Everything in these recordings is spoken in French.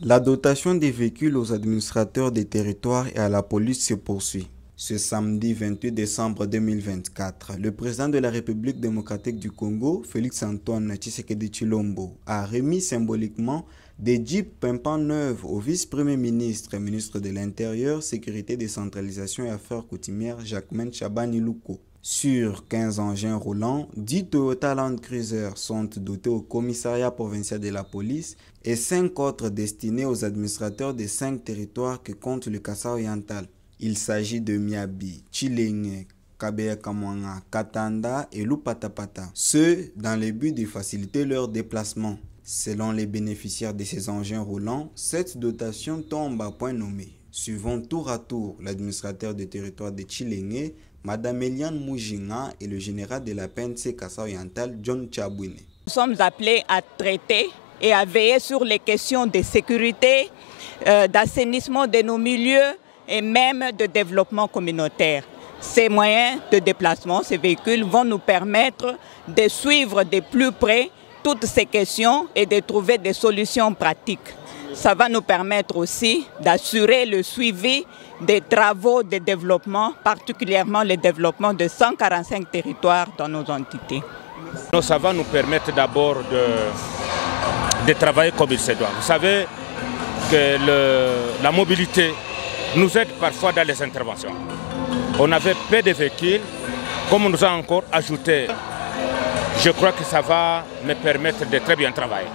La dotation des véhicules aux administrateurs des territoires et à la police se poursuit. Ce samedi 28 décembre 2024, le président de la République démocratique du Congo, Félix-Antoine Tshisekedi Tshilombo, a remis symboliquement des jeeps pimpant neuves au vice-premier ministre et ministre de l'Intérieur, Sécurité, Décentralisation et Affaires coutumières Jacquemain Chabani Luko. Sur 15 engins roulants, 10 Toyota Land Cruiser sont dotés au commissariat provincial de la police et 5 autres destinés aux administrateurs des 5 territoires que compte le Kasaï-Oriental. Il s'agit de Miabi, Tshilenge, Kabeya-Kamwanga, Katanda et Lupatapata, ce dans le but de faciliter leur déplacement. Selon les bénéficiaires de ces engins roulants, cette dotation tombe à point nommé. Suivant tour à tour l'administrateur du territoire de Tshilenge, Madame Eliane Moujinga et le général de la PNC Kasaï-Oriental, John Tchabouine. Nous sommes appelés à traiter et à veiller sur les questions de sécurité, d'assainissement de nos milieux et même de développement communautaire. Ces moyens de déplacement, ces véhicules vont nous permettre de suivre de plus près toutes ces questions et de trouver des solutions pratiques. Ça va nous permettre aussi d'assurer le suivi des travaux de développement, particulièrement le développement de 145 territoires dans nos entités. Ça va nous permettre d'abord de travailler comme il se doit. Vous savez que la mobilité nous aide parfois dans les interventions. On avait peu de véhicules, comme on nous a encore ajouté. Je crois que ça va me permettre de très bien travailler.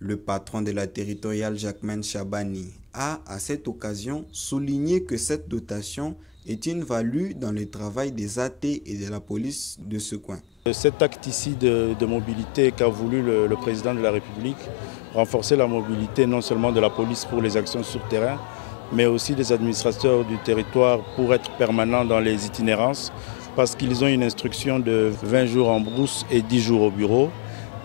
Le patron de la territoriale Jacquemain Chabani a, à cette occasion, souligné que cette dotation est une value dans le travail des AT et de la police de ce coin. Cet acte ici de mobilité qu'a voulu le président de la République, renforcer la mobilité non seulement de la police pour les actions sur terrain, mais aussi des administrateurs du territoire pour être permanents dans les itinérances, parce qu'ils ont une instruction de 20 jours en brousse et 10 jours au bureau.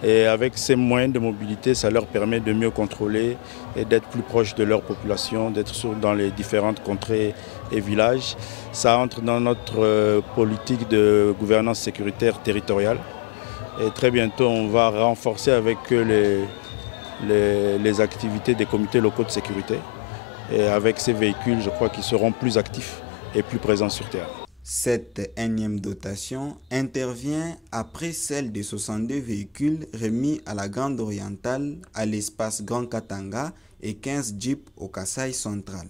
Et avec ces moyens de mobilité, ça leur permet de mieux contrôler et d'être plus proches de leur population, d'être dans les différentes contrées et villages. Ça entre dans notre politique de gouvernance sécuritaire territoriale. Et très bientôt, on va renforcer avec eux les activités des comités locaux de sécurité. Et avec ces véhicules, je crois qu'ils seront plus actifs et plus présents sur terre. Cette énième dotation intervient après celle de 62 véhicules remis à la Grande Orientale, à l'espace Grand Katanga et 15 jeeps au Kasaï central.